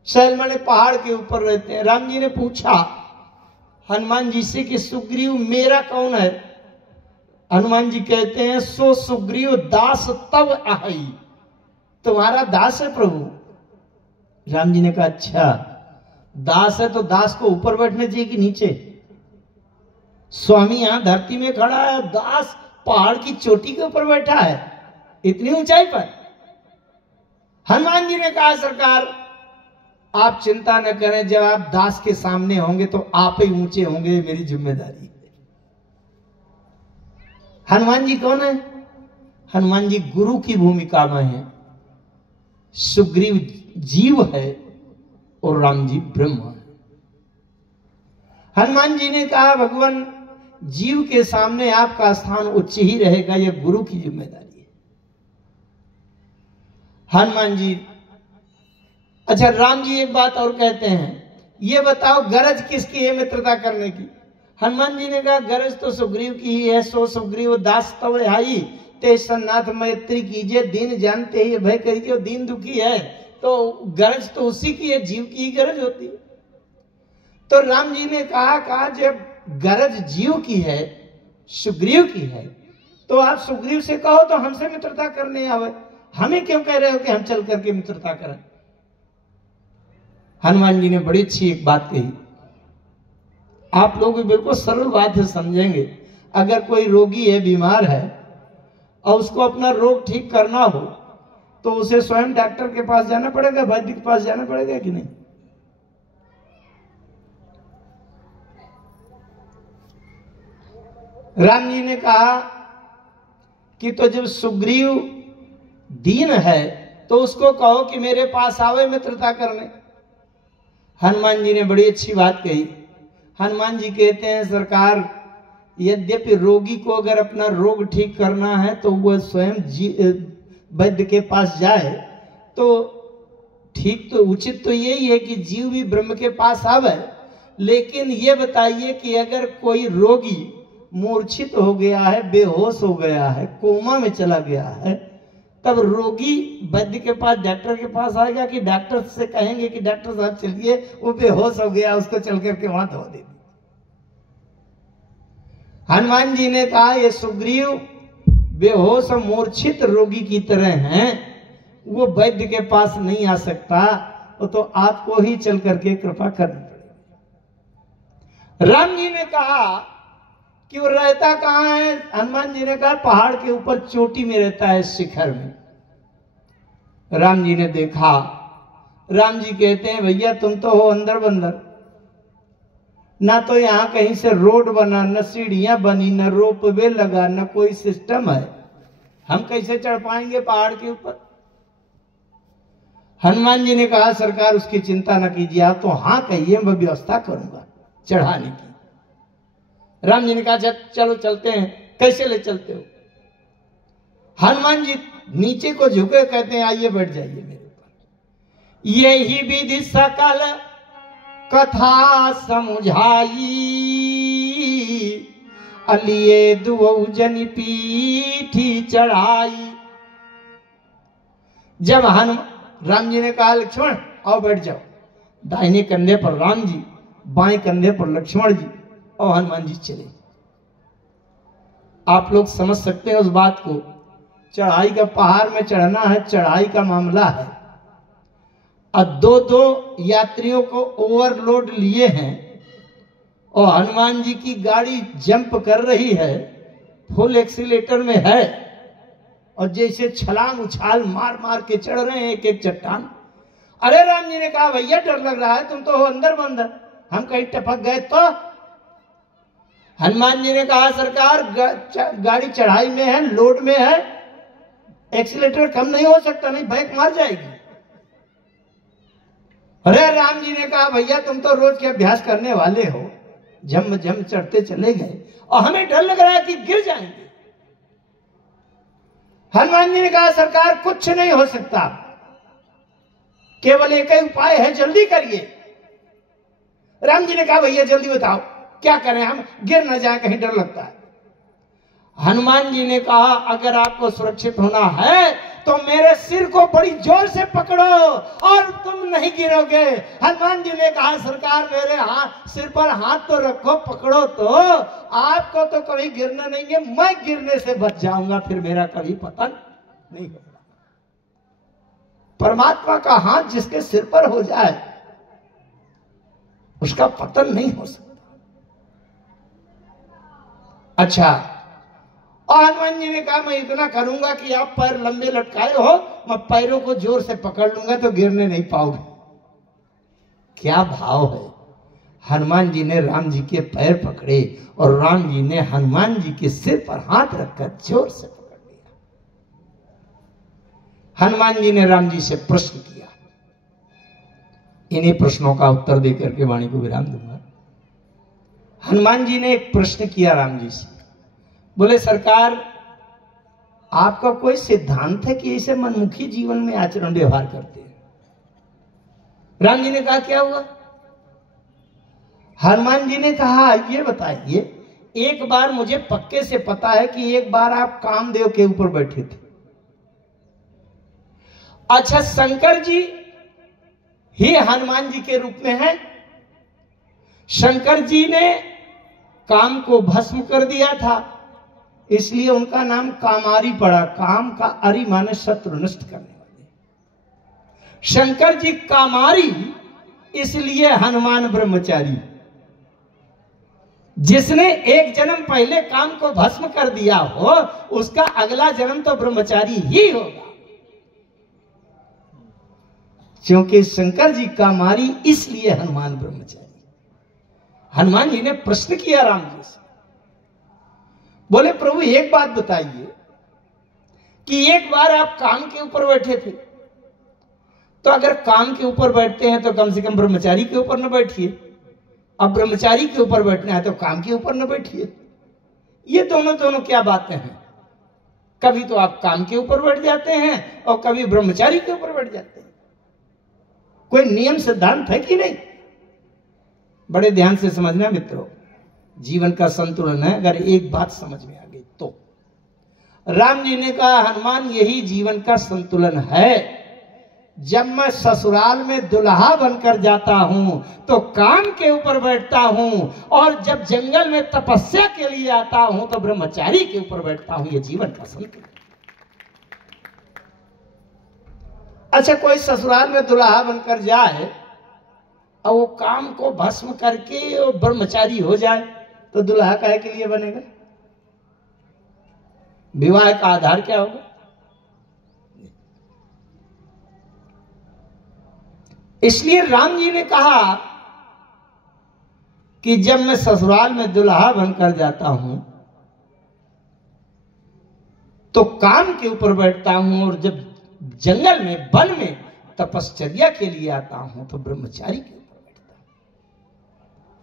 शैल माने पहाड़ के ऊपर रहते हैं। राम जी ने पूछा हनुमान जी से कि सुग्रीव मेरा कौन है? हनुमान जी कहते हैं, सो सुग्रीव दास तब आई, तुम्हारा दास है प्रभु। राम जी ने कहा, अच्छा दास है तो दास को ऊपर बैठना चाहिए कि नीचे? स्वामी यहां धरती में खड़ा है, दास पहाड़ की चोटी के ऊपर बैठा है, इतनी ऊंचाई पर। हनुमान जी ने कहा, सरकार आप चिंता न करें, जब आप दास के सामने होंगे तो आप ही ऊंचे होंगे, मेरी जिम्मेदारी है। हनुमान जी कौन है? हनुमान जी गुरु की भूमिका में है। सुग्रीव जीव है और राम जी ब्रह्म है। हनुमान जी ने कहा, भगवान जीव के सामने आपका स्थान उच्च ही रहेगा, यह गुरु की जिम्मेदारी है। हनुमान जी, अच्छा राम जी एक बात और कहते हैं, ये बताओ गरज किसकी है मित्रता करने की? हनुमान जी ने कहा, गरज तो सुग्रीव की ही है, सो सुग्रीव दास तव आई, ते सन्नाथ मैत्री कीजिए, दीन जानते ही भय करिए। दीन दुखी है तो गरज तो उसी की है, जीव की ही गरज होती है। तो राम जी ने कहा जब गरज जीव की है, सुग्रीव की है, तो आप सुग्रीव से कहो तो हमसे मित्रता करने आवे, हमें क्यों कह रहे हो कि हम चल करके मित्रता करें? हनुमान जी ने बड़ी अच्छी एक बात कही, आप लोग भी बिल्कुल सरल बात है समझेंगे। अगर कोई रोगी है, बीमार है, और उसको अपना रोग ठीक करना हो तो उसे स्वयं डॉक्टर के पास जाना पड़ेगा, वैद्य के पास जाना पड़ेगा कि नहीं? राम जी ने कहा कि तो जब सुग्रीव दीन है तो उसको कहो कि मेरे पास आवे मित्रता करने। हनुमान जी ने बड़ी अच्छी बात कही। हनुमान जी कहते हैं, सरकार यद्यपि रोगी को अगर अपना रोग ठीक करना है तो वह स्वयं वैद्य के पास जाए तो ठीक, तो उचित तो यही है कि जीव भी ब्रह्म के पास आवे। लेकिन ये बताइए कि अगर कोई रोगी मूर्छित हो गया है, बेहोश हो गया है, कोमा में चला गया है, तब रोगी वैद्य के पास, डॉक्टर के पास आएगा कि डॉक्टर से कहेंगे कि डॉक्टर साहब चलिए वो बेहोश हो गया, उसको चल करके वहां धो दे। हनुमान जी ने कहा, ये सुग्रीव बेहोश और मूर्छित रोगी की तरह हैं, वो वैद्य के पास नहीं आ सकता, वो तो आपको ही चल करके कृपा करनी पड़ेगी। राम जी ने कहा कि वो रहता कहाँ है? हनुमान जी ने कहा पहाड़ के ऊपर चोटी में रहता है, शिखर में। राम जी ने देखा, राम जी कहते हैं भैया तुम तो हो अंदर बंदर, ना तो यहाँ कहीं से रोड बना, न सीढ़ियां बनी, न रोपवे लगा, न कोई सिस्टम है, हम कैसे चढ़ पाएंगे पहाड़ के ऊपर? हनुमान जी ने कहा सरकार उसकी चिंता न कीजिए, आप तो हाँ कहिए, मैं व्यवस्था करूंगा चढ़ाने की। राम जी ने कहा चलो चलते हैं। कैसे ले चलते हो? हनुमान जी नीचे को झुके, कहते हैं आइए बैठ जाइए मेरे ऊपर। यही विधि सकल कथा समझाई, अलिए दुऔ जनि पीठी चढ़ाई। जब राम जी ने कहा लक्ष्मण आओ बैठ जाओ, दाहिने कंधे पर राम जी, बाएं कंधे पर लक्ष्मण जी, और हनुमान जी चले। आप लोग समझ सकते हैं उस बात को। चढ़ाई का, पहाड़ में चढ़ना है, चढ़ाई का मामला है। अब दो यात्रियों को ओवरलोड लिए हैं और हनुमान जी की गाड़ी जंप कर रही है, फुल एक्सीलेटर में है, और जैसे छलांग उछाल मार मार के चढ़ रहे हैं एक एक चट्टान। अरे राम जी ने कहा भैया डर लग रहा है, तुम तो हो अंदर बंदर, हम कहीं टपक गए तो? हनुमान जी ने कहा सरकार गाड़ी चढ़ाई में है, लोड में है, एक्सीलेटर कम नहीं हो सकता, नहीं बैक मार जाएगी। अरे राम जी ने कहा भैया तुम तो रोज के अभ्यास करने वाले हो, झम झम चढ़ते चले गए और हमें डर लग रहा है कि गिर जाएंगे। हनुमान जी ने कहा सरकार कुछ नहीं हो सकता, केवल एक ही उपाय है, जल्दी करिए। राम जी ने कहा भैया जल्दी बताओ क्या करें, हम गिर न जाए, कहीं डर लगता है। हनुमान जी ने कहा अगर आपको सुरक्षित होना है तो मेरे सिर को बड़ी जोर से पकड़ो और तुम नहीं गिरोगे। हनुमान जी ने कहा सरकार मेरे सिर पर हाथ तो रखो, पकड़ो तो, आपको तो कभी गिरना नहीं है, मैं गिरने से बच जाऊंगा, फिर मेरा कभी पतन नहीं होगा। परमात्मा का हाथ जिसके सिर पर हो जाए उसका पतन नहीं हो सकता। अच्छा, और हनुमान जी ने कहा मैं इतना करूंगा कि आप पैर लंबे लटकाए हो, मैं पैरों को जोर से पकड़ लूंगा तो गिरने नहीं पाओगे। क्या भाव है! हनुमान जी ने राम जी के पैर पकड़े और राम जी ने हनुमान जी के सिर पर हाथ रखकर जोर से पकड़ लिया। हनुमान जी ने राम जी से प्रश्न किया, इन्हीं प्रश्नों का उत्तर देकर के वाणी को विराम दूंगा। हनुमान जी ने एक प्रश्न किया राम जी से, बोले सरकार आपका कोई सिद्धांत है कि ऐसे मनमुखी जीवन में आचरण व्यवहार करते हैं? राम जी ने कहा क्या हुआ? हनुमान जी ने कहा ये बताइए, एक बार मुझे पक्के से पता है कि एक बार आप कामदेव के ऊपर बैठे थे। अच्छा, शंकर जी ही हनुमान जी के रूप में है। शंकर जी ने काम को भस्म कर दिया था, इसलिए उनका नाम कामारी पड़ा। काम का अरि माने शत्रु नष्ट करने वाले। शंकर जी कामारी, इसलिए हनुमान ब्रह्मचारी। जिसने एक जन्म पहले काम को भस्म कर दिया हो उसका अगला जन्म तो ब्रह्मचारी ही होगा। क्योंकि शंकर जी कामारी, इसलिए हनुमान ब्रह्मचारी। हनुमान जी ने प्रश्न किया राम जी से, बोले प्रभु एक बात बताइए कि एक बार आप काम के ऊपर बैठे थे, तो अगर काम के ऊपर बैठते हैं तो कम से कम ब्रह्मचारी के ऊपर न बैठिए, अब ब्रह्मचारी के ऊपर बैठना है तो काम के ऊपर न बैठिए। ये दोनों क्या बातें हैं? कभी तो आप काम के ऊपर बैठ जाते हैं और कभी ब्रह्मचारी के ऊपर बैठ जाते हैं। कोई नियम सिद्धांत है कि नहीं? बड़े ध्यान से समझना मित्रों, जीवन का संतुलन है। अगर एक बात समझ में आ गई तो राम जी ने कहा हनुमान यही जीवन का संतुलन है। जब मैं ससुराल में दुल्हा बनकर जाता हूं तो काम के ऊपर बैठता हूं, और जब जंगल में तपस्या के लिए आता हूं तो ब्रह्मचारी के ऊपर बैठता हूं। यह जीवन का संतुलन। अच्छा, कोई ससुराल में दुल्हा बनकर जाए और वो काम को भस्म करके और ब्रह्मचारी हो जाए तो दुल्हा काहे के लिए बनेगा? विवाह का आधार क्या होगा? इसलिए राम जी ने कहा कि जब मैं ससुराल में दुल्हा बनकर जाता हूं तो काम के ऊपर बैठता हूं, और जब जंगल में वन में तपश्चर्या के लिए आता हूं तो ब्रह्मचारी के ऊपर बैठता हूं।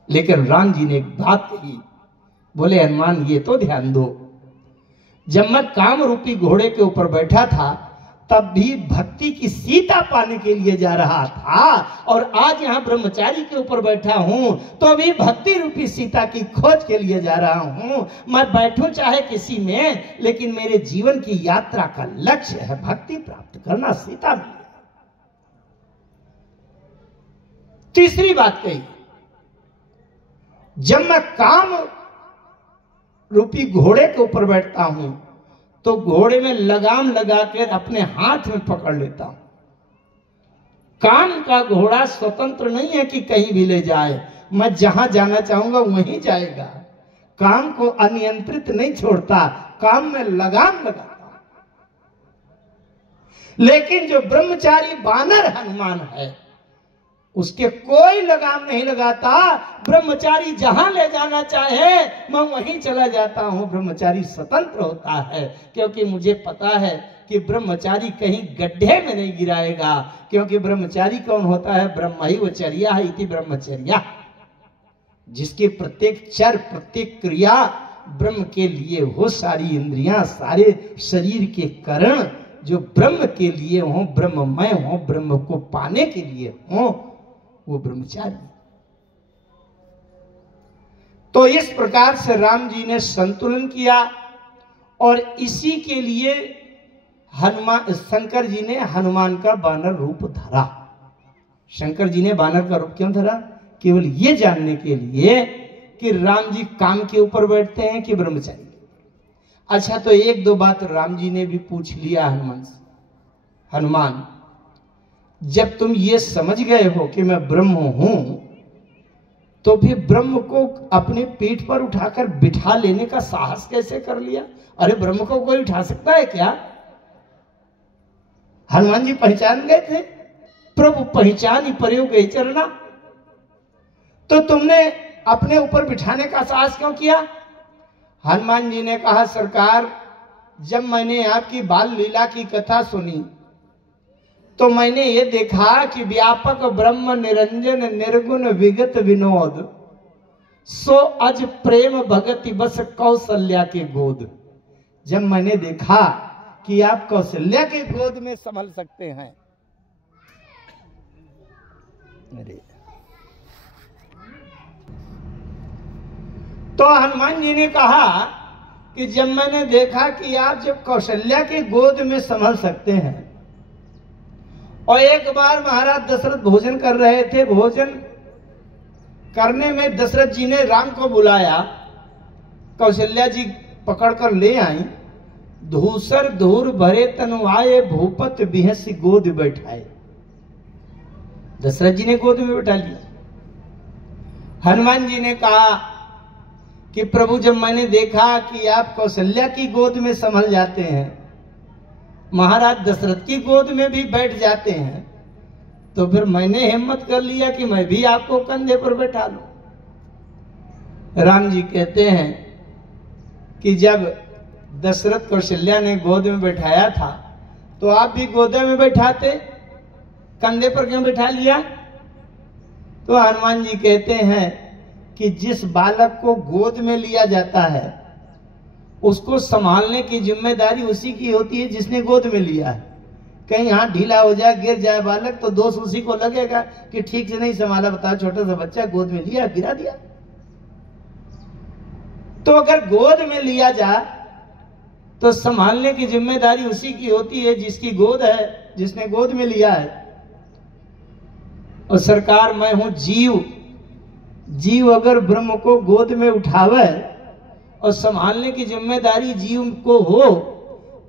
लेकिन राम जी ने एक बात कही, बोले हनुमान ये तो ध्यान दो, जब मैं काम रूपी घोड़े के ऊपर बैठा था तब भी भक्ति की सीता पाने के लिए जा रहा था, और आज यहां ब्रह्मचारी के ऊपर बैठा हूं तो भी भक्ति रूपी सीता की खोज के लिए जा रहा हूं। मैं बैठूं चाहे किसी में, लेकिन मेरे जीवन की यात्रा का लक्ष्य है भक्ति प्राप्त करना, सीता मिले। तीसरी बात कही, जब मैं काम रूपी घोड़े के ऊपर बैठता हूं तो घोड़े में लगाम लगाकर अपने हाथ में पकड़ लेता हूं। काम का घोड़ा स्वतंत्र नहीं है कि कहीं भी ले जाए, मैं जहां जाना चाहूंगा वहीं जाएगा। काम को अनियंत्रित नहीं छोड़ता, काम में लगाम लगाता हूं। लेकिन जो ब्रह्मचारी वानर हनुमान है उसके कोई लगाम नहीं लगाता, ब्रह्मचारी जहां ले जाना चाहे मैं वहीं चला जाता हूं। ब्रह्मचारी स्वतंत्र होता है, क्योंकि मुझे पता है कि ब्रह्मचारी कहीं गड्ढे में नहीं गिराएगा, क्योंकि ब्रह्मचारी कौन होता है? ब्रह्मैवचर्या इति ब्रह्मचर्या, जिसकी प्रत्येक चर प्रत्येक क्रिया ब्रह्म के लिए हो, सारी इंद्रियां सारे शरीर के करण जो ब्रह्म के लिए हो, ब्रह्ममय हो, ब्रह्म को पाने के लिए हो, वो ब्रह्मचारी। तो इस प्रकार से राम जी ने संतुलन किया, और इसी के लिए हनुमान शंकर जी ने हनुमान का वानर रूप धरा। शंकर जी ने वानर का रूप क्यों धरा? केवल ये जानने के लिए कि राम जी काम के ऊपर बैठते हैं कि ब्रह्मचारी। अच्छा, तो एक दो बात राम जी ने भी पूछ लिया हनुमान से। हनुमान, जब तुम ये समझ गए हो कि मैं ब्रह्म हूं तो फिर ब्रह्म को अपने पीठ पर उठाकर बिठा लेने का साहस कैसे कर लिया? अरे ब्रह्म को कोई उठा सकता है क्या? हनुमान जी पहचान गए थे, प्रभु पहचान ही प्रयोग गई चरना। तो तुमने अपने ऊपर बिठाने का साहस क्यों किया? हनुमान जी ने कहा, सरकार, जब मैंने आपकी बाल लीला की कथा सुनी तो मैंने ये देखा कि व्यापक ब्रह्म निरंजन निर्गुण विगत विनोद सो अज प्रेम भगति बस कौशल्या के गोद। जब मैंने देखा कि आप कौशल्या के गोद में संभल सकते हैं, अरे तो हनुमान जी ने कहा कि जब मैंने देखा कि आप जब कौशल्या के गोद में संभल सकते हैं, और एक बार महाराज दशरथ भोजन कर रहे थे, भोजन करने में दशरथ जी ने राम को बुलाया, कौशल्या जी पकड़कर ले आई, धूसर धूर भरे तनुआए भूपत बिहसी गोद बैठाए। दशरथ जी ने गोद में बैठा लिया। हनुमान जी ने कहा कि प्रभु, जब मैंने देखा कि आप कौशल्या की गोद में संभल जाते हैं, महाराज दशरथ की गोद में भी बैठ जाते हैं, तो फिर मैंने हिम्मत कर लिया कि मैं भी आपको कंधे पर बैठा लूं। राम जी कहते हैं कि जब दशरथ कौशल्या ने गोद में बैठाया था तो आप भी गोद में बैठाते, कंधे पर क्यों बैठा लिया? तो हनुमान जी कहते हैं कि जिस बालक को गोद में लिया जाता है उसको संभालने की जिम्मेदारी उसी की होती है जिसने गोद में लिया है। कहीं हाथ ढीला हो जाए, गिर जाए बालक, तो दोष उसी को लगेगा कि ठीक से नहीं संभाला। बताओ, छोटा सा बच्चा गोद में लिया, गिरा दिया। तो अगर गोद में लिया जाए तो संभालने की जिम्मेदारी उसी की होती है जिसकी गोद है, जिसने गोद में लिया है। और सरकार, मैं हूं जीव, जीव अगर ब्रह्म को गोद में उठावे और संभालने की जिम्मेदारी जीव को हो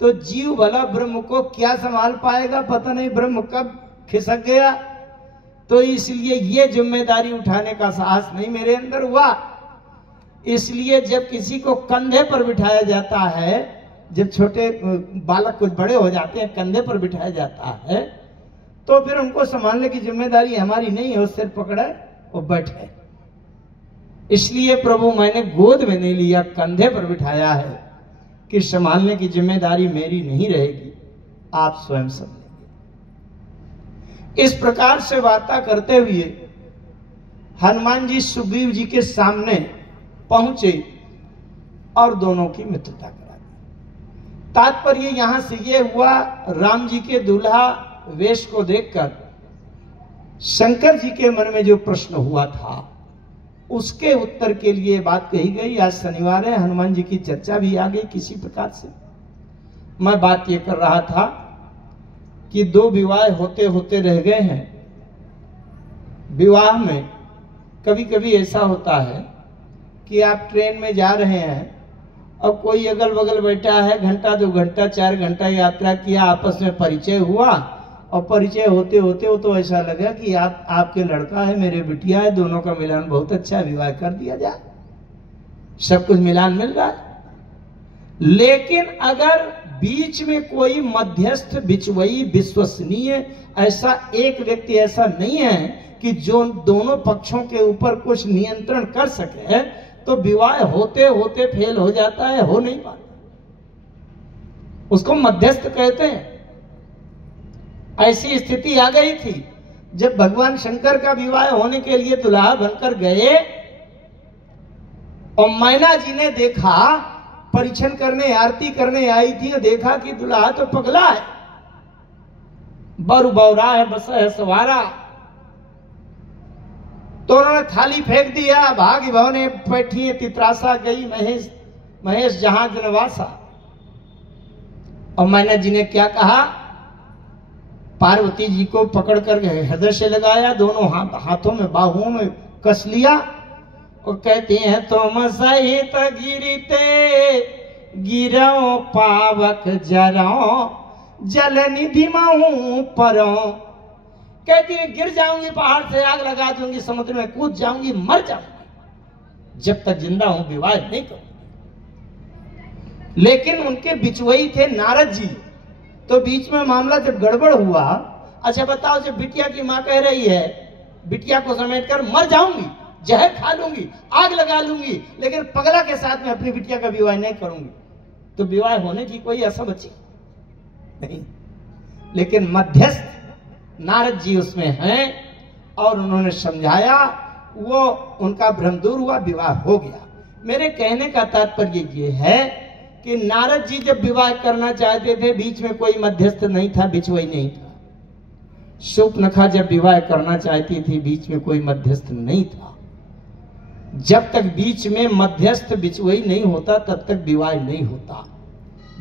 तो जीव भला ब्रह्म को क्या संभाल पाएगा, पता नहीं ब्रह्म कब खिसक गया। तो इसलिए ये जिम्मेदारी उठाने का साहस नहीं मेरे अंदर हुआ। इसलिए जब किसी को कंधे पर बिठाया जाता है, जब छोटे बालक कुछ बड़े हो जाते हैं कंधे पर बिठाया जाता है, तो फिर उनको संभालने की जिम्मेदारी हमारी नहीं है, वो सिर पकड़ा और बैठे। इसलिए प्रभु मैंने गोद में नहीं लिया, कंधे पर बिठाया है कि संभालने की जिम्मेदारी मेरी नहीं रहेगी, आप स्वयं संभालेंगे। इस प्रकार से वार्ता करते हुए हनुमान जी सुग्रीव जी के सामने पहुंचे और दोनों की मित्रता करा दी। तात्पर्य यहां से यह हुआ, राम जी के दूल्हा वेश को देखकर शंकर जी के मन में जो प्रश्न हुआ था उसके उत्तर के लिए बात कही गई। आज शनिवार है, हनुमान जी की चर्चा भी आ गई किसी प्रकार से। मैं बात ये कर रहा था कि 2 विवाह होते होते रह गए हैं। विवाह में कभी कभी ऐसा होता है कि आप ट्रेन में जा रहे हैं और कोई अगल बगल बैठा है, घंटा 2 घंटा 4 घंटा यात्रा किया, आपस में परिचय हुआ और परिचय होते होते वो तो ऐसा लगा कि आपके लड़का है, मेरे बिटिया है, दोनों का मिलान बहुत अच्छा, विवाह कर दिया जाए, सब कुछ मिलान मिल रहा है। लेकिन अगर बीच में कोई मध्यस्थ बिचवई विश्वसनीय ऐसा एक व्यक्ति ऐसा नहीं है कि जो दोनों पक्षों के ऊपर कुछ नियंत्रण कर सके, तो विवाह होते होते फेल हो जाता है, हो नहीं पाता। उसको मध्यस्थ कहते हैं। ऐसी स्थिति आ गई थी जब भगवान शंकर का विवाह होने के लिए दुल्हा बनकर गए और मैना जी ने देखा, परीक्षण करने आरती करने आई थी, देखा कि दुल्हा तो पगला है, बरु बौरा है, बस है सवारा। तो उन्होंने थाली फेंक दिया, भाग्य भवने बैठी तित्रासा गई महेश जहां जनवासा। और मैना जी ने क्या कहा, पार्वती जी को पकड़कर हृदय से लगाया, दोनों हाथों में बाहुओं में कस लिया और कहते हैं तुम सहित गिरते गिरो पावक जरो जल निधि महू परो। कहती है गिर जाऊंगी, पहाड़ से आग लगा दूंगी, समुद्र में कूद जाऊंगी, मर जाऊंगी, जब तक जिंदा हूं विवाह नहीं करूंगी। लेकिन उनके बिचवई थे नारद जी। तो बीच में मामला जब गड़बड़ हुआ, अच्छा बताओ, जब बिटिया की मां कह रही है बिटिया को समेटकर मर जाऊंगी, जहर खा लूंगी, आग लगा लूंगी, लेकिन पगला के साथ में अपनी बिटिया का विवाह नहीं करूंगी, तो विवाह होने की कोई आशा बची नहीं। लेकिन मध्यस्थ नारद जी उसमें हैं और उन्होंने समझाया, वो उनका भ्रम दूर हुआ, विवाह हो गया। मेरे कहने का तात्पर्य ये है कि नारद जी जब विवाह करना चाहते थे, बीच में कोई मध्यस्थ नहीं था, बिचवई नहीं था। शूर्पणखा जब विवाह करना चाहती थी, बीच में कोई मध्यस्थ नहीं था। जब तक बीच में मध्यस्थ बिचवई नहीं होता तब तक विवाह नहीं होता।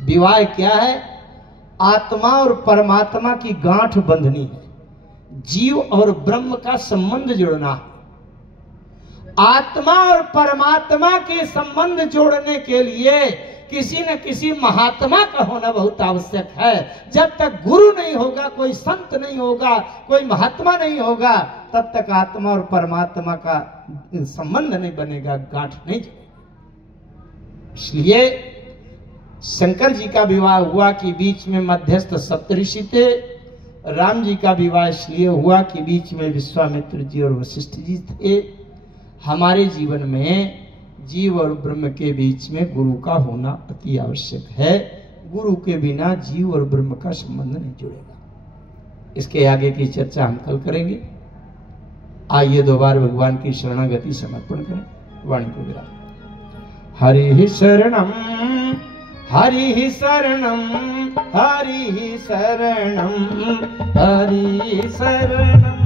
विवाह क्या है? आत्मा और परमात्मा की गांठ बंधनी है, जीव और ब्रह्म का संबंध जोड़ना है। आत्मा और परमात्मा के संबंध जोड़ने के लिए किसी न किसी महात्मा का होना बहुत आवश्यक है। जब तक गुरु नहीं होगा, कोई संत नहीं होगा, कोई महात्मा नहीं होगा, तब तक आत्मा और परमात्मा का संबंध नहीं बनेगा, गांठ नहीं जुड़ेगा। इसलिए शंकर जी का विवाह हुआ कि बीच में मध्यस्थ सप्तऋषि थे। राम जी का विवाह इसलिए हुआ कि बीच में विश्वामित्र जी और वशिष्ठ जी थे। हमारे जीवन में जीव और ब्रह्म के बीच में गुरु का होना अति आवश्यक है। गुरु के बिना जीव और ब्रह्म का संबंध नहीं जुड़ेगा। इसके आगे की चर्चा हम कल करेंगे। आइए 2 बार भगवान की शरणागति समर्पण करें, वाणी को विराम। हरि शरणम हरि शरणम हरि शरणम हरि शरणम।